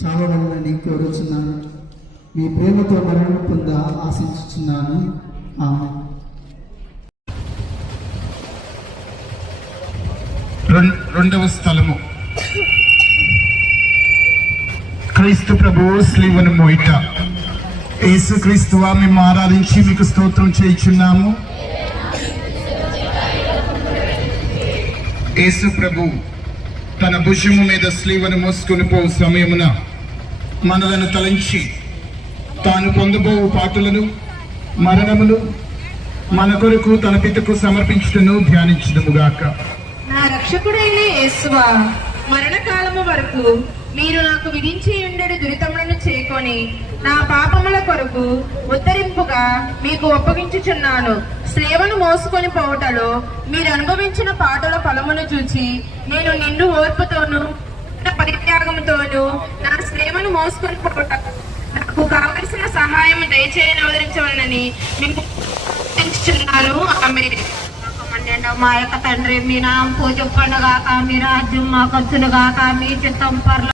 చావవలనని కోరుచున్నాను. మీ ప్రేమతో మరణం పొంద ఆశించుచున్నాను. ఆమేన్. రెండవ స్థలము క్రీస్తు ప్రభువు స్లీవను మోయిట. యేసు క్రీస్తువా, మేము ఆరాధించి మీకు స్తోత్రం చేయుచున్నాము. యేసు ప్రభు తన భుజము మీద స్లీవను మోసుకొని పోవు సమయమున మనలను తలంచి తాను పొందబోవు పాటులను మరణములు మన కొరకు తన పితకు సమర్పించుటను ధ్యానించుదుముగాక. నా రక్షకుడైన యేసువా, మరణకాలము వరకు మీరు నాకు విధించి ఉండేడు దురితములను చేకొని నా పాపముల కొరకు ఉద్ధరింపుగా మీకు ఒప్పగించుచున్నాను. సేవను మోసుకొని పోవటలో మీరు అనుభవించిన పాటల ఫలమును చూచి నేను నిండు ఓర్పుతోనూ పరిత్యాగంతోనూ నా సేవను మోసుకొని పోవట నాకు కావలసిన సహాయం దయచేయని అవతరించవలనని మీకు చున్నాను. ఆమేన్. మా యొక్క తండ్రి, మీ నామం పూజింపనుగాక, మీ రాజ్యం మాకు వచ్చునుగాక, మీ చిత్తం పర్ల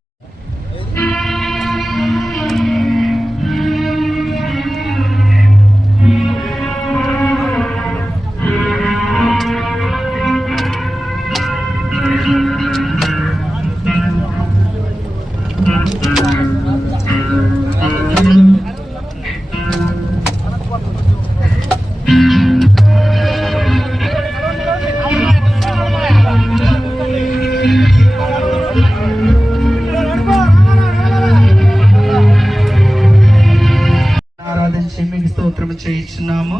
ఆరాధించి మీకు స్తోత్రం చేయించున్నాము.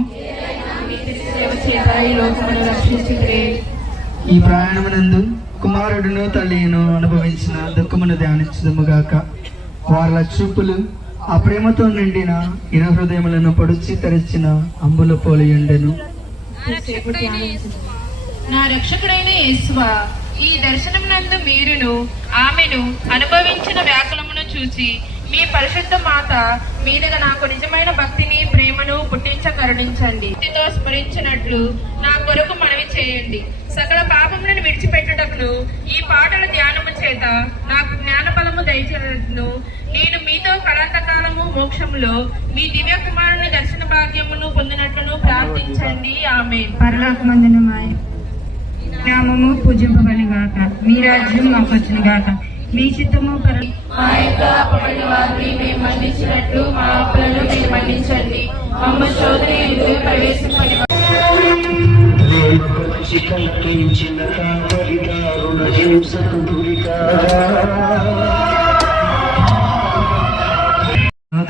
ఈ ప్రయాణమునందు కుమారుడును తల్లిను అనుభవించిన దుఃఖమును ధ్యానించుదుముగాక. వాళ్ళ చూపులు ఆ ప్రేమతో నిండిన ఇరు హృదయములను పొడిచి తెరిచిన అంబుల పోలియుండెను. నా రక్షకుడైన యేసువా, ఈ దర్శనమునందు మీరును ఆమెను అనుభవించిన వ్యాకులమును చూసి మీ పరిశుద్ధ మాత మీదుగా నాకు నిజమైన భక్తిని ప్రేమను పుట్టించ కరుణించండి. భక్తితో స్మరించినట్లు నా కొరకు మనవి చేయండి. సకల పాపములను విడిచిపెట్టుటకును ఈ పాటల ధ్యానము చేత నాకు జ్ఞాన ఫలము దయచేయను. నేను మీతో కళాంతకాలము మోక్షములో మీ దివ్య కుమారుని దర్శన భాగ్యమును పొందినట్లును ప్రార్థించండి. ఆమేన్. పరలోకమందున మాయ నామము పూజింపబడుగాక, మీ రాజ్యం మాకు వచ్చునుగాక, మీ చిత్తము మా యొక్క అప్పటి వారిని మేము మన్నించినట్లు మా అప్పులను మీరు మన్నించండి. మమ్మ శోధనయందు ప్రవేశింపని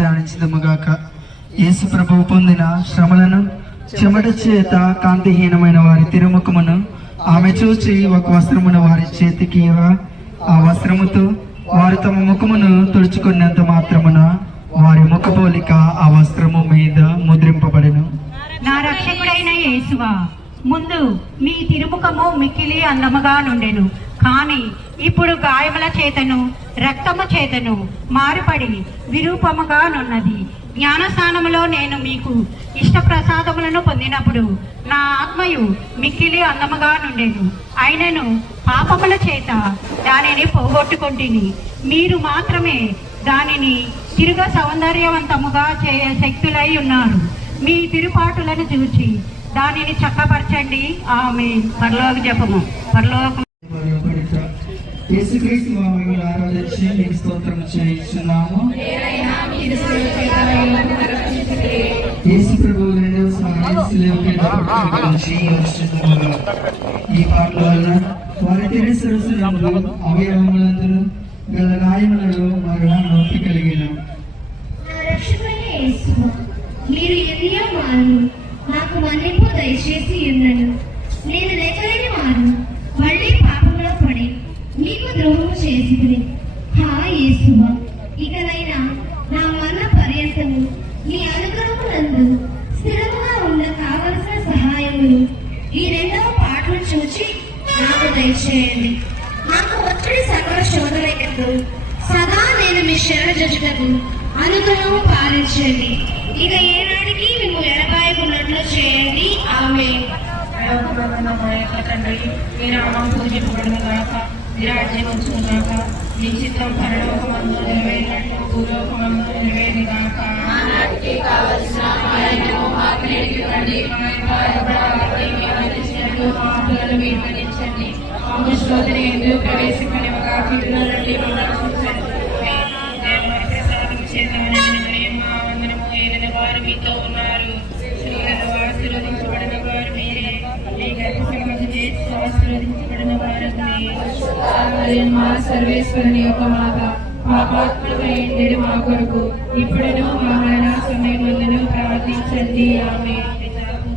ధ్యానించుదుముగాక. యేసు ప్రభువు పొందిన శ్రమలను, చెమట చేత కాంతిహీనమైన వారి తిరుముఖమును ఆమె చూచి ఒక వస్త్రమును వారి చేతికి ఆ వస్త్రముతో వారు తమ ముఖమును తుడుచుకున్నంత మాత్రమున వారి ముఖపోలిక ఆ వస్త్రము మీద ముద్రింపబడెను. నా రక్షకుడైన యేసువా, ముందు మీ తిరుముఖము మిక్కిలి అందముగా నుండెను, కానీ ఇప్పుడు గాయముల చేతను రక్తము చేతను మారుపడి విరూపముగా నున్నది. జ్ఞానస్థానములో నేను మీకు ఇష్ట ప్రసాదములను పొందినప్పుడు నా ఆత్మయు మిక్కిలి అందముగా నుండెను. అయినను పాపముల చేత దానిని పోగొట్టుకొంటిని. మీరు మాత్రమే దానిని తిరుగ సౌందర్యవంతముగా చేయ శక్తులై ఉన్నారు. మీ తిరుపాటులను చూచి దానిని చక్కపరచండి. ఆమేన్. పరలోక జపము. పరలోక యేసుక్రీస్తు మిమ్మల్ని ఆరాధించి మీకు స్తోత్రం చేయించున్నాము. యేసు ప్రభువు రెండవ సారి శిలువ మీద గురించి యోచిస్తున్నాము. ఈ పాటల వలన వారి తెరసరస్సులందు అవయవములందు గల గాయములను మరణ నొప్పి కలిగిన. మీరు ఎదియా వారు నాకు మన్నింపు దయచేసి ఉన్నను. నేను లేకలేని వారు మళ్ళీ పాపంలో పడి మీకు ద్రోహము చేసిదిరి. హా యేసువా, ఇకనైనా నా మరణ పర్యంతము మీ అనుగ్రహమునందు స్థిరముగా ఉన్న కావలసిన సహాయములు ఈ రెండవ పాటలు చూచి నాకు దయచేయండి. నాకు ఒత్తిడి సకల శోధనకు సదా నేను మీ శరణ జజుటకు అనుగ్రహము పాలించండి. ఇక ఏనాడికి మేము ఎడబాయకున్నట్లు చేయండి. ఆమేన్. తండ్రి, మీ నామం పూజింపబడునుగాక, మీ రాజ్యం వచ్చుగాక, మీ చిత్తం పరలోకమందు నెరవేరినట్లు భూలోకమందు నెరవేరుగాక. నాటికి కావలసిన ఆయనను మాకు నేటికి ఇవ్వండి. మా అపరాధాలను మేము మన్నించినట్లు మా అప్పులను మీరు మన్నించండి. మా శోధన ఎందుకు ప్రవేశింపనివ్వక కీడుల నుండి మమ్మల్ని రక్షించండి. దేవా ప్రసాదం చేత నిండిన మరియమ్మ, వందనము. ఏలిన వారు మీతో ఉన్నారు. స్త్రీలలో ఆశీర్వదించబడిన వారు మీరే. మీ గర్భఫలము చేసి ఆశీర్వదించబడిన వారు మా సర్వేశ్వరుని యొక్క మాత, పాపాత్మకైన మా కొరకు ఇప్పుడును మా మరణ సమయమందును ప్రార్థించండి. ఆమేన్.